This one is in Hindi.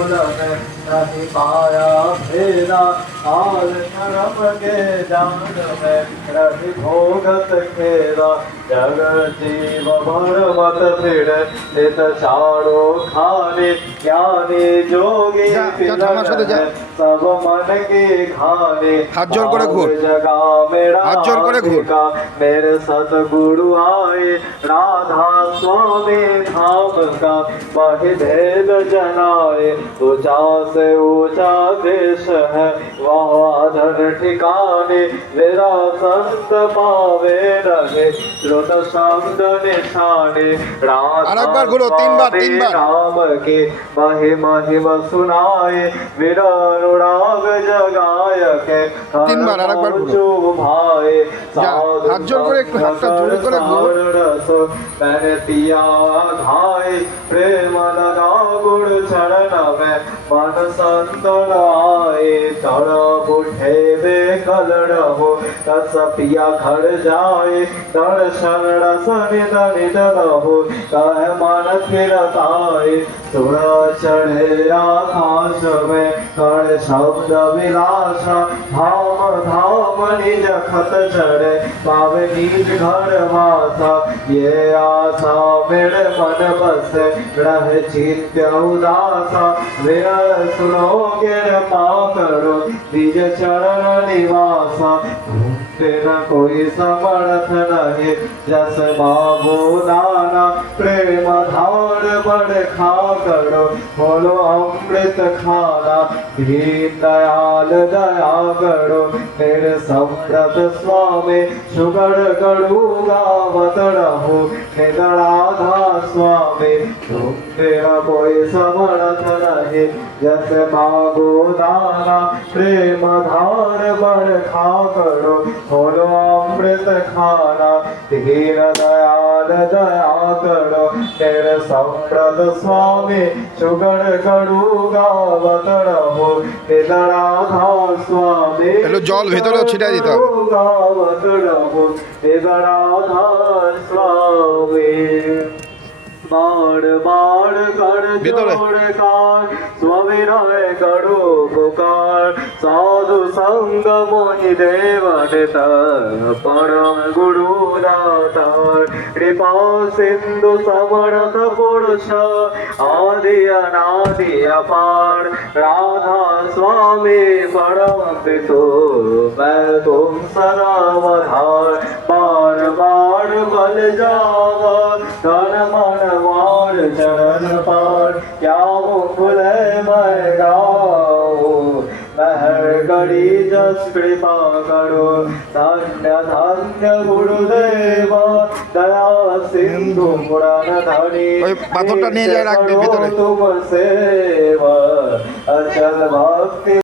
मूल में नहीं पाया फेरा हाल नरम के जान में रही भोगत खेरा जग जीव भर मत फिर चित चारो खाने ज्ञानी जोगी सब मन की खाने हाथ जोड़ करे घूर जगा मेरा हाथ जोड़ करे घूर मेरे सतगुरु आए राधा स्वामी धाम का वही भेद जनाए ऊंचा से ऊंचा देश है वहाँ धन ठिकाने मेरा संत पावे रहे श्रुत शब्द निशाने राधा राम के महिम सुनाए मेरा अनुराग जगाय के भाई मैंने पिया घाय प्रेम लगा गुण चरण में मन संतन आए तड़प उठे बेकल रहो तस पिया घर जाए दर्शन रस निध रहो कह मन फिरताए सुर चढ़े आकाश में कण शब्द विलासा धाम धाम निज खत चढ़े पावे निज घर वासा ये आशा मेरे मन बस रह चित्त उदासा विरल सुनोगे पा करो निज चरण निवासा तेरा कोई समर्थ नहीं जस मांगो दाना प्रेम धार बड़ खा करो बोलो अमृत खाना दीन दयाल दया करो तेरे समृत स्वामी सुगढ़ गढ़ू गावत रहो राधा स्वामी तुम तेरा कोई समर्थ नहीं जैसे मांगो दाना प्रेम धार बड़ खा करो बोलो अमृत खाना दीन दयाल दया करो तेरे समृत स्वामी सुगढ़ गढ़ू गावत रहो राधा स्वामी জল ভেতরে ছিটাই দিতে হবে গাवत रहो राधा स्वामी बार बार कर जोड़ कार स्विनय करो पुकार साधु संग मोहि देवन परम गुरु दातार कृपा सिंधु समर्थ पुरुष आदि अनादि अपार राधा स्वामी परम पितु मैं तुम सरावधार बार बार बल जावा धन मन वार चरण पार क्या मुकुल मैं गाओ महर गड़ी जस कृपा करो धन्य धन्य गुरुदेव दया सिंधु पुराण धनी तुम सेवा अचल भक्ति